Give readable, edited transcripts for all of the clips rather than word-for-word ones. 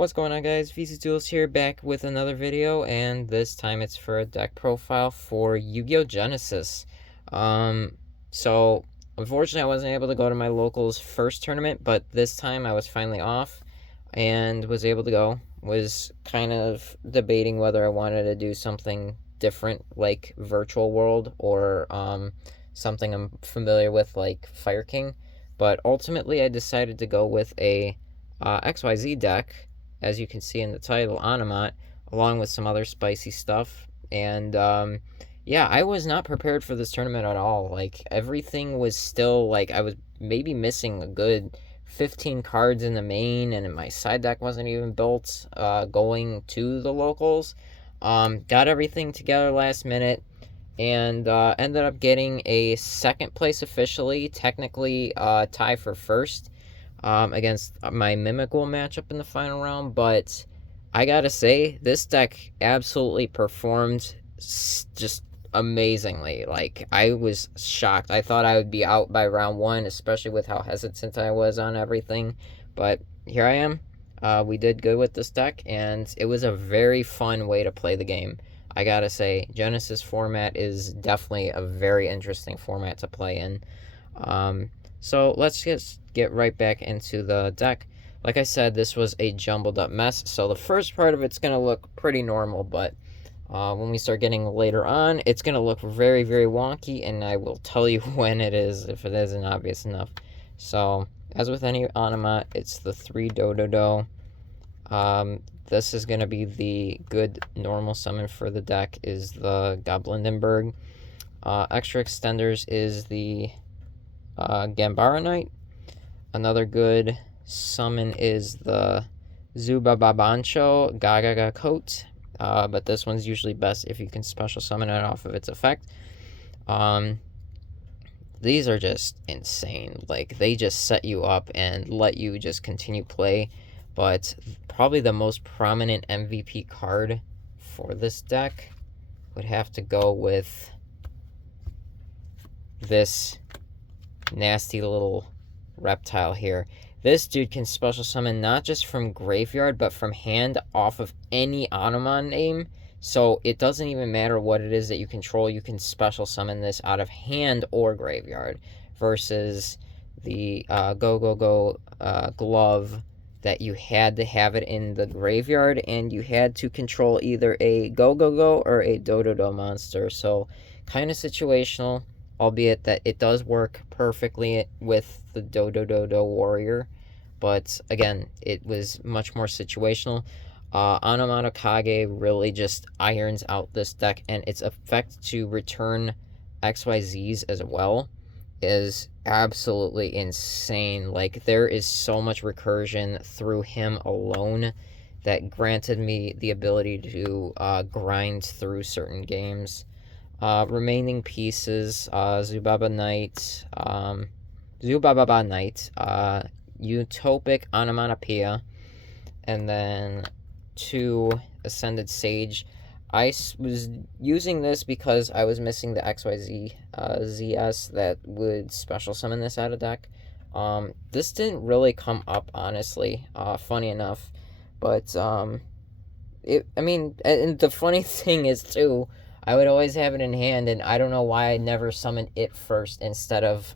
What's going on, guys? VC Tools here, back with another video, and this time it's for a deck profile for Yu-Gi-Oh! Genesis. So unfortunately I wasn't able to go to my local's first tournament, but this time I was finally off and was able to go. Was kind of debating whether I wanted to do something different like Virtual World or something I'm familiar with like Fire King, but ultimately I decided to go with a XYZ deck, as you can see in the title, Onomat, along with some other spicy stuff. And yeah, I was not prepared for this tournament at all. Like, everything was still, like, I was maybe missing a good 15 cards in the main, and my side deck wasn't even built going to the locals. Got everything together last minute, and ended up getting a second place officially, technically tie for first, against my Mimighoul matchup in the final round. But I gotta say, this deck absolutely performed just amazingly. Like, I was shocked. I thought I would be out by round one, especially with how hesitant I was on everything. But here I am. We did good with this deck, and it was a very fun way to play the game. I gotta say, Genesis format is definitely a very interesting format to play in. So let's just get right back into the deck. Like I said, this was a jumbled up mess, so the first part of it's going to look pretty normal, but when we start getting later on, it's going to look very, very wonky, and I will tell you when it is, if it isn't obvious enough. So, as with any Onomat, it's the 3 Do-Do-Do. This is going to be the good normal summon for the deck, is the Goblindenberg. Extra extenders is the Gambara Knight. Another good summon is the Zubababancho Gagaga Coat, but this one's usually best if you can special summon it off of its effect. These are just insane. Like, they just set you up and let you just continue play. But probably the most prominent MVP card for this deck would have to go with this nasty little reptile here. This dude can special summon not just from graveyard, but from hand off of any Onomat name. So it doesn't even matter what it is that you control, you can special summon this out of hand or graveyard, versus the glove that you had to have it in the graveyard, and you had to control either a Go or a Do-Do-Do monster. So kind of situational, albeit that it does work perfectly with the Do-Do-Do warrior. But again, it was much more situational. Onomat Kage really just irons out this deck, and its effect to return XYZs as well is absolutely insane. Like, there is so much recursion through him alone that granted me the ability to grind through certain games. Remaining pieces, Zubaba Knight, Utopic Onomatopoeia, and then 2 Ascended Sage. I was using this because I was missing the XYZ ZS that would special summon this out of deck. This didn't really come up, honestly, funny enough, but and the funny thing is, too, I would always have it in hand, and I don't know why I never summoned it first instead of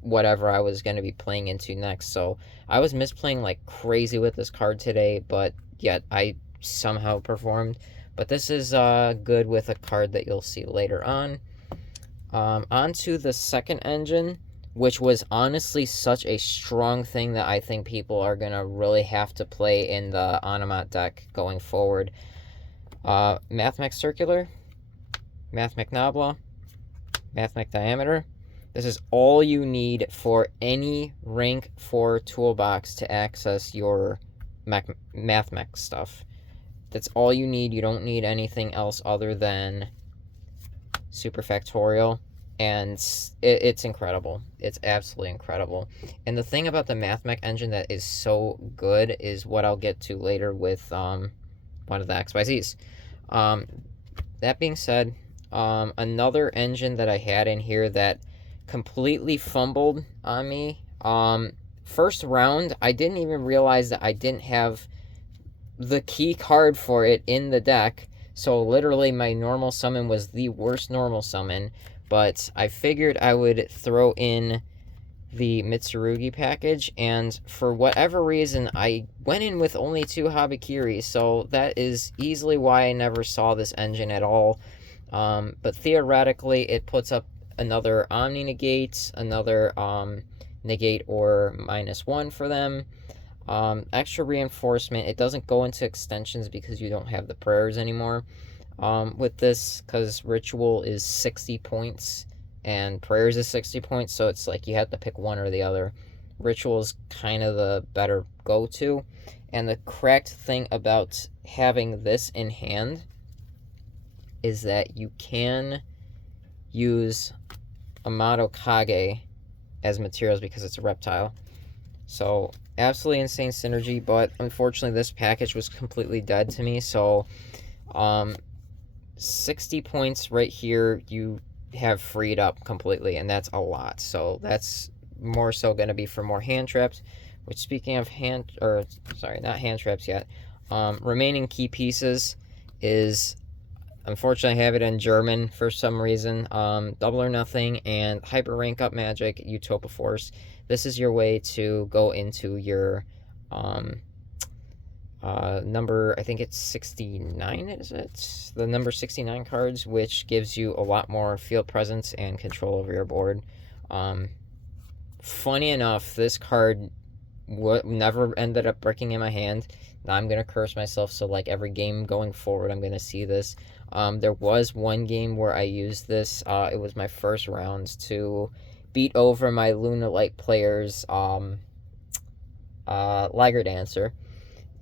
whatever I was going to be playing into next. So I was misplaying like crazy with this card today, but yet I somehow performed. But this is good with a card that you'll see later on. On to the second engine, which was honestly such a strong thing that I think people are going to really have to play in the Onomat deck going forward. Mathmech Circular, Mathmech Nabla, Mathmech Diameter. This is all you need for any rank 4 toolbox to access your Mathmech stuff. That's all you need. You don't need anything else other than Super Factorial, and it's incredible. It's absolutely incredible. And the thing about the Mathmech engine that is so good is what I'll get to later with one of the XYZs. That being said, another engine that I had in here that completely fumbled on me. First round, I didn't even realize that I didn't have the key card for it in the deck. So literally my normal summon was the worst normal summon, but I figured I would throw in the Mitsurugi package, and for whatever reason I went in with only 2 Habakiri, so that is easily why I never saw this engine at all. But theoretically it puts up another Omni Negate, another negate or -1 for them. Extra reinforcement. It doesn't go into extensions because you don't have the prayers anymore with this, because ritual is 60 points and prayers is 60 points, so it's like you have to pick one or the other. Ritual is kind of the better go-to, and the correct thing about having this in hand is that you can use Amato Kage as materials because it's a reptile. So absolutely insane synergy, but unfortunately this package was completely dead to me. So 60 points right here you have freed up completely, and that's a lot. So that's more so going to be for more hand traps, which, speaking of not hand traps yet, remaining key pieces is, unfortunately I have it in German for some reason, Double or Nothing and Hyper Rank Up Magic Utopia Force. This is your way to go into your number, I think it's 69, is it? The number 69 cards, which gives you a lot more field presence and control over your board. Funny enough, this card never ended up breaking in my hand. Now I'm going to curse myself, so like every game going forward I'm going to see this. There was one game where I used this. It was my first round to beat over my Lunalight player's Liger Dancer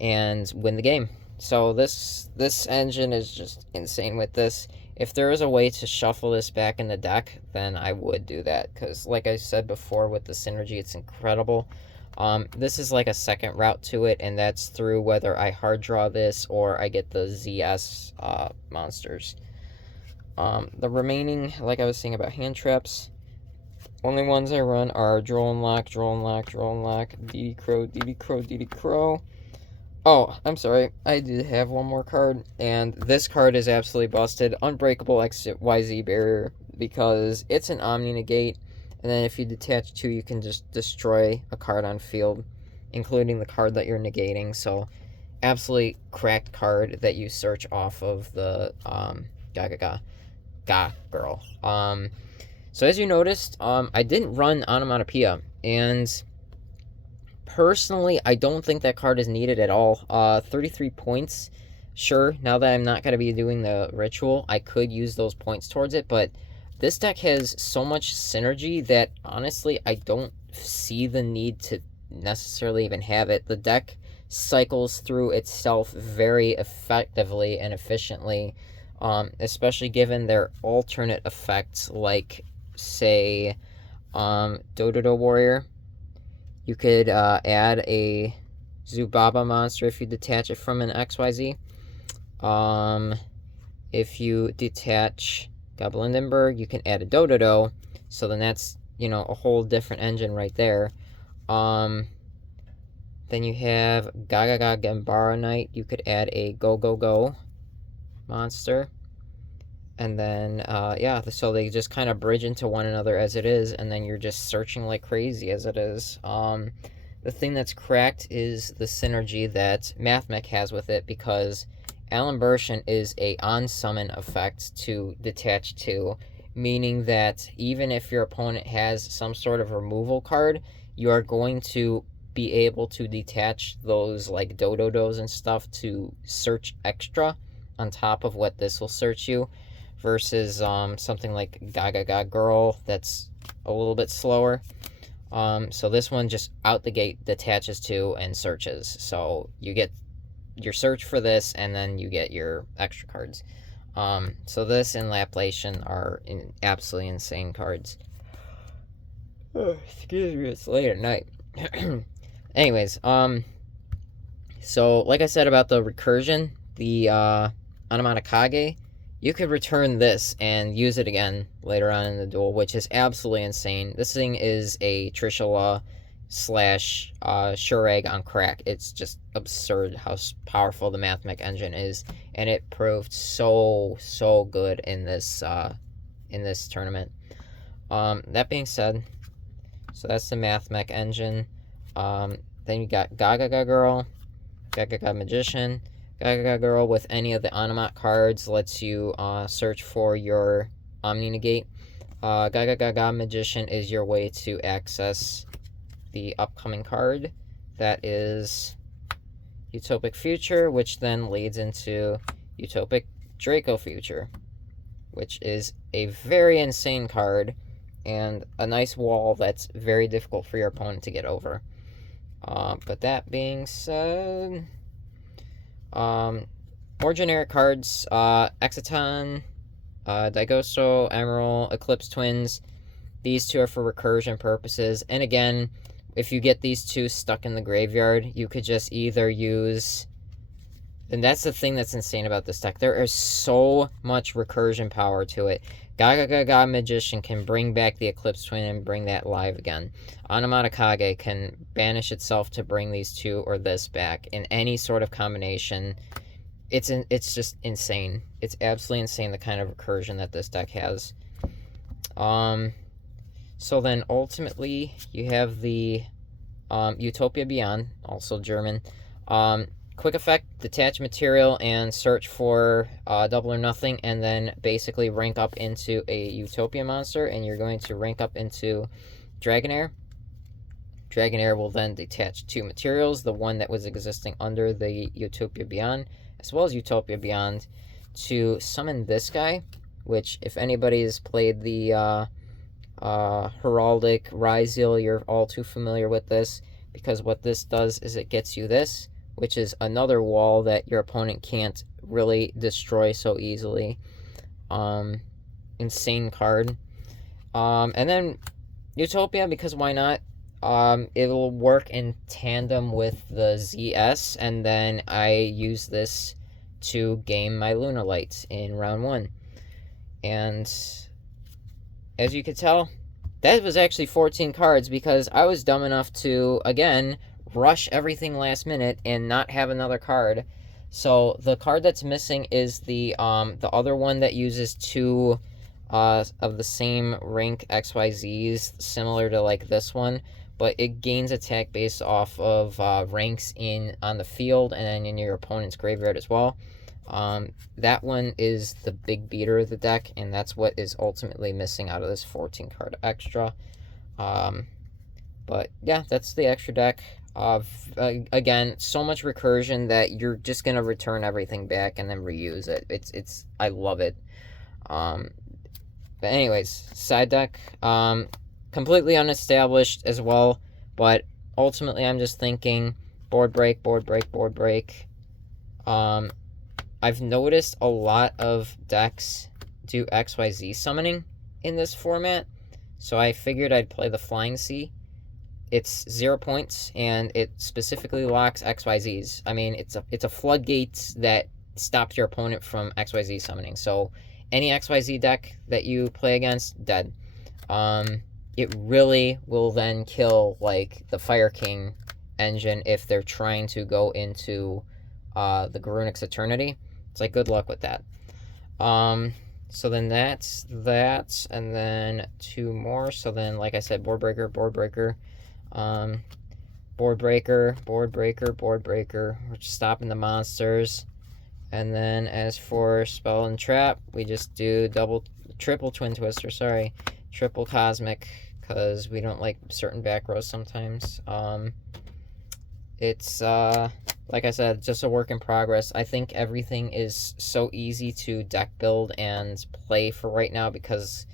and win the game. So this engine is just insane with this. If there is a way to shuffle this back in the deck, then I would do that, because like I said before, with the synergy, it's incredible. This is like a second route to it, and that's through whether I hard draw this or I get the ZS monsters. The remaining, like I was saying about hand traps, only ones I run are Droll and Lock, Droll and Lock, Droll and Lock, DD Crow, DD Crow, DD Crow. Oh, I'm sorry, I did have one more card, and this card is absolutely busted. Unbreakable XYZ Barrier, because it's an Omni Negate, and then if you detach 2, you can just destroy a card on field, including the card that you're negating. So, absolutely cracked card that you search off of the Ga Girl. So as you noticed, I didn't run Onomatopoeia, and personally, I don't think that card is needed at all. 33 points. Sure, now that I'm not going to be doing the ritual, I could use those points towards it, but this deck has so much synergy that, honestly, I don't see the need to necessarily even have it. The deck cycles through itself very effectively and efficiently, especially given their alternate effects, like, say, Dododo Warrior. You could add a Zubaba monster if you detach it from an XYZ. If you detach Goblindenberg, you can add a Dododo. So then that's, a whole different engine right there. Then you have Gagaga Gambara Knight. You could add a Go monster. And then, so they just kind of bridge into one another as it is, and then you're just searching like crazy as it is. The thing that's cracked is the synergy that Mathmech has with it, because Alan Bershin is a on-summon effect to detach 2, meaning that even if your opponent has some sort of removal card, you are going to be able to detach those like Dododos and stuff to search extra on top of what this will search you, versus something like Gaga Girl that's a little bit slower. So this one just out the gate detaches 2 and searches. So you get your search for this, and then you get your extra cards. So this and Laplation are absolutely insane cards. Oh, excuse me, it's late at night. Anyways, so like I said about the recursion, the Onomata Kage, you could return this and use it again later on in the duel, which is absolutely insane. This thing is a Trishula slash Sure Egg on crack. It's just absurd how powerful the Mathmech engine is, and it proved so good in this tournament. That being said, so that's the Mathmech engine. Then you got Gaga Girl, Gaga Magician. Gaga Girl with any of the Onomat cards lets you search for your Omni Negate. Gaga Magician is your way to access the upcoming card. That is Utopic Future, which then leads into Utopic Draco Future, which is a very insane card and a nice wall that's very difficult for your opponent to get over. But that being said, more generic cards, Exciton, Daigoso, Emerald, Eclipse Twins. These two are for recursion purposes, and again, if you get these two stuck in the graveyard, you could just either use... And that's the thing that's insane about this deck. There is so much recursion power to it. Gaga Magician can bring back the Eclipse Twin and bring that live again. Onomat Kage can banish itself to bring these two or this back in any sort of combination. It's just insane. It's absolutely insane the kind of recursion that this deck has. So then ultimately you have the Utopia Beyond, also German. Quick effect, detach material and search for double or nothing, and then basically rank up into a Utopia monster, and you're going to rank up into Dragonair. Dragonair will then detach two materials, the one that was existing under the Utopia Beyond, as well as Utopia Beyond, to summon this guy, which if anybody's played the Heraldic Ryzeal, you're all too familiar with this, because what this does is it gets you this, which is another wall that your opponent can't really destroy so easily. Insane card. And then Utopia, because why not? It'll work in tandem with the ZS, and then I use this to game my Lunalight in round 1. And as you can tell, that was actually 14 cards, because I was dumb enough to, again, rush everything last minute and not have another card. So the card that's missing is the other one that uses two of the same rank XYZs, similar to like this one, but it gains attack based off of ranks on the field and then in your opponent's graveyard as well. That one is the big beater of the deck, and that's what is ultimately missing out of this 14 card extra. But yeah, that's the extra deck. Again, so much recursion that you're just gonna return everything back and then reuse it. It's I love it. But anyways, side deck, completely unestablished as well. But ultimately, I'm just thinking board break. I've noticed a lot of decks do XYZ summoning in this format, so I figured I'd play the Flying Sea. It's 0 points, and it specifically locks XYZs. I mean, it's a floodgate that stops your opponent from XYZ summoning. So any XYZ deck that you play against, dead. It really will then kill, like, the Fire King engine if they're trying to go into the Garunix Eternity. It's like, good luck with that. So then that's that, and then two more. So then, like I said, board breaker. Board breaker. We're just stopping the monsters. And then as for spell and trap, we just do triple twin twister, triple cosmic, because we don't like certain back rows sometimes. It's like I said, just a work in progress. I think everything is so easy to deck build and play for right now because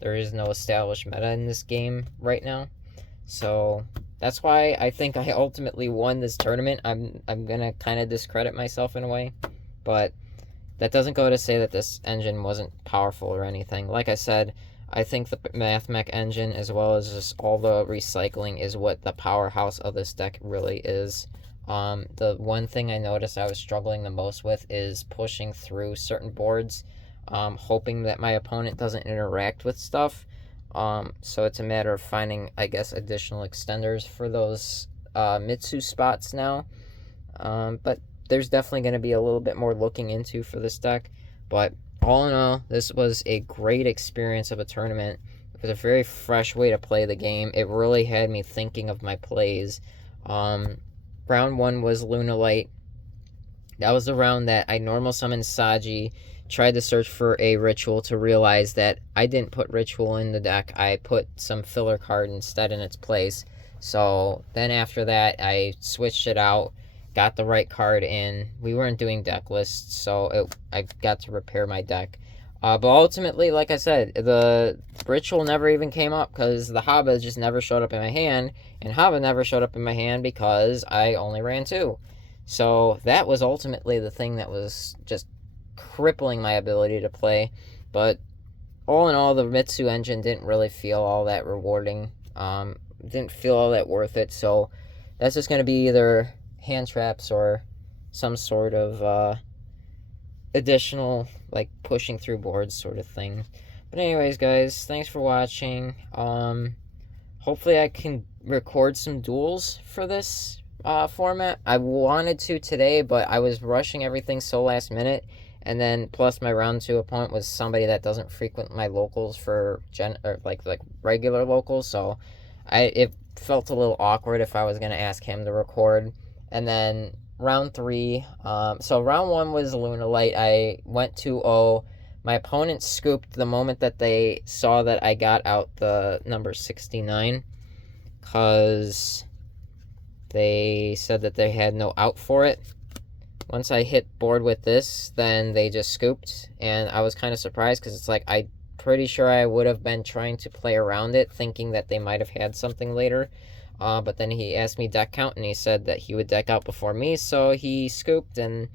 there is no established meta in this game right now. So that's why I think I ultimately won this tournament. I'm gonna kind of discredit myself in a way, but that doesn't go to say that this engine wasn't powerful or anything. Like I said, I think the Mathmech engine, as well as just all the recycling, is what the powerhouse of this deck really is. The one thing I noticed I was struggling the most with is pushing through certain boards, hoping that my opponent doesn't interact with stuff. So it's a matter of finding, I guess, additional extenders for those Mitsu spots now. But there's definitely going to be a little bit more looking into for this deck. But all in all, this was a great experience of a tournament. It was a very fresh way to play the game. It really had me thinking of my plays. Round 1 was Lunalight. That was the round that I normal summoned Saji, tried to search for a ritual to realize that I didn't put ritual in the deck. I put some filler card instead in its place. So then after that, I switched it out, got the right card in. We weren't doing deck lists, so I got to repair my deck. But ultimately, like I said, the ritual never even came up because the Haba just never showed up in my hand, and Haba never showed up in my hand because I only ran 2. So that was ultimately the thing that was just crippling my ability to play. But all in all, the Mitsu engine didn't really feel all that rewarding. Didn't feel all that worth it. So that's just going to be either hand traps or some sort of additional, like, pushing through boards sort of thing. But anyways, guys, thanks for watching. Hopefully I can record some duels for this format. I wanted to today, but I was rushing everything so last minute. And then plus my round 2 opponent was somebody that doesn't frequent my locals for like regular locals, so it felt a little awkward if I was gonna ask him to record. And then round 3, so round 1 was Lunalight. I went 2-0. My opponent scooped the moment that they saw that I got out the number 69, because they said that they had no out for it. Once I hit board with this, then they just scooped, and I was kind of surprised because it's like, I'm pretty sure I would have been trying to play around it, thinking that they might have had something later. But then he asked me deck count, and he said that he would deck out before me, so he scooped, and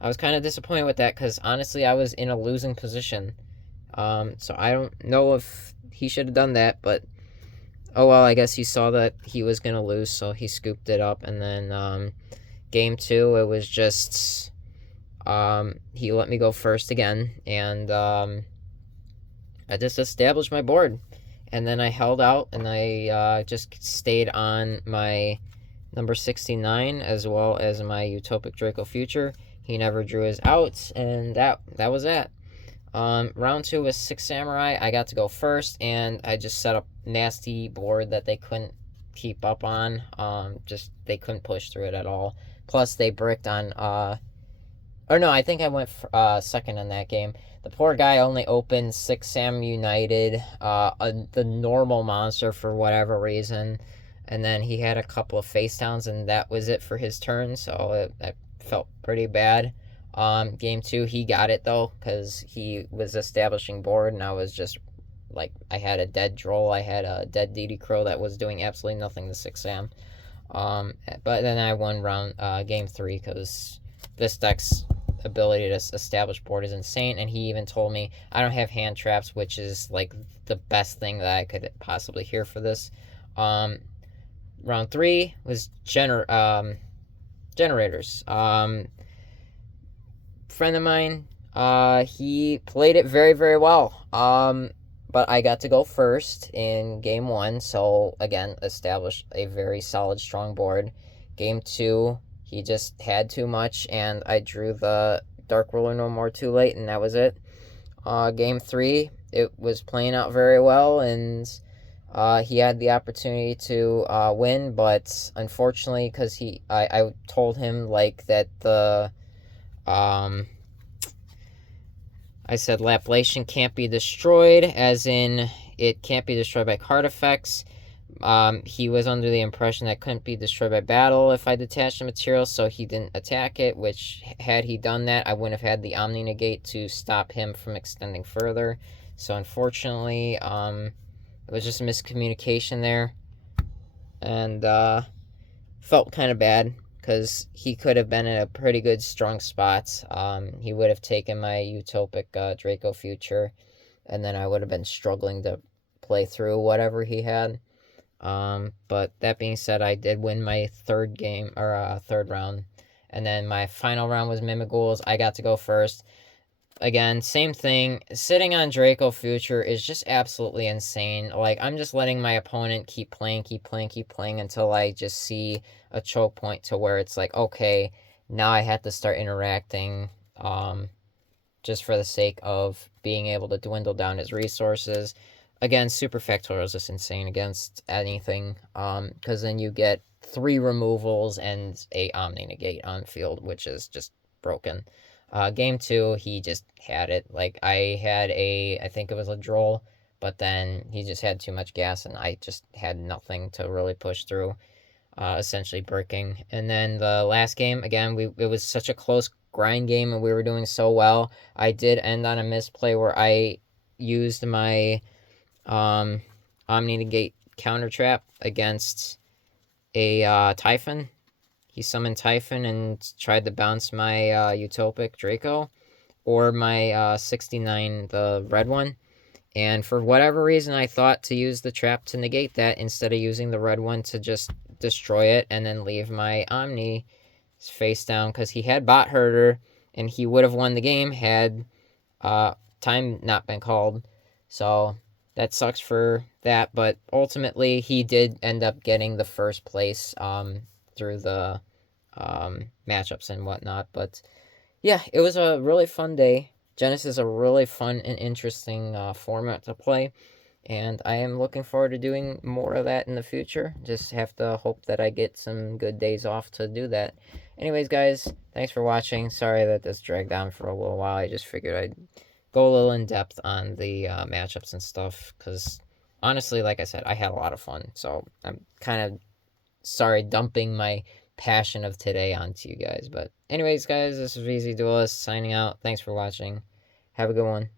I was kind of disappointed with that because honestly, I was in a losing position. So I don't know if he should have done that, but oh well, I guess he saw that he was going to lose, so he scooped it up. And then game 2, it was just he let me go first again, and I just established my board. And then I held out, and I just stayed on my number 69 as well as my Utopic Draco Future. He never drew his outs, and that was that. Round 2 was 6 Samurai. I got to go first, and I just set up nasty board that they couldn't keep up on. Just they couldn't push through it at all. Plus, they bricked on, or no, I think I went second in that game. The poor guy only opened 6 Sam United, the normal monster for whatever reason, and then he had a couple of face downs, and that was it for his turn, so it felt pretty bad. Game 2, he got it, though, because he was establishing board, and I was just, like, I had a dead Droll, I had a dead DD Crow that was doing absolutely nothing to 6 Sam. But then I won game 3, because this deck's ability to establish board is insane, and he even told me I don't have hand traps, which is, like, the best thing that I could possibly hear for this. Round 3 was Generators. Friend of mine, he played it very, very well. But I got to go first in game 1, so again, established a very solid, strong board. Game 2, he just had too much, and I drew the Dark Ruler No More too late, and that was it. Game 3, it was playing out very well, and he had the opportunity to win, but unfortunately, because I told him, like, that the I said Laplation can't be destroyed, as in it can't be destroyed by card effects. He was under the impression that it couldn't be destroyed by battle if I detached the material, so he didn't attack it, which, had he done that, I wouldn't have had the Omni Negate to stop him from extending further. So unfortunately, it was just a miscommunication there, and felt kind of bad, because he could have been in a pretty good, strong spot. He would have taken my Utopic Draco Future, and then I would have been struggling to play through whatever he had. But that being said, I did win my third round. And then my final round was Mimighouls. I got to go first. again, same thing. Sitting on Draco Future is just absolutely insane. Like, I'm just letting my opponent keep playing, keep playing, keep playing until I just see a choke point to where it's like, okay, now I have to start interacting, just for the sake of being able to dwindle down his resources. Again, Super Factorial is just insane against anything, because then you get 3 removals and a Omni Negate on field, which is just broken. Game 2, he just had it. Like, I think it was a Droll, but then he just had too much gas, and I just had nothing to really push through, essentially breaking. And then the last game, again, it was such a close grind game, and we were doing so well. I did end on a misplay where I used my Omni Negate counter trap against a Typhon. He summoned Typhon and tried to bounce my Utopic Draco or my 69, the red one. And for whatever reason, I thought to use the trap to negate that instead of using the red one to just destroy it and then leave my Omni face down, because he had Bot Herder and he would have won the game had time not been called. So that sucks for that, but ultimately he did end up getting the first place through the matchups and whatnot. But yeah, it was a really fun day. Genesis is a really fun and interesting format to play, and I am looking forward to doing more of that in the future. Just have to hope that I get some good days off to do that. Anyways, guys, thanks for watching. Sorry that this dragged on for a little while. I just figured I'd go a little in depth on the matchups and stuff, because honestly, like I said, I had a lot of fun. So I'm kind of sorry dumping my passion of today onto you guys. But anyways, guys, this is VZ Duelist signing out. Thanks for watching. Have a good one.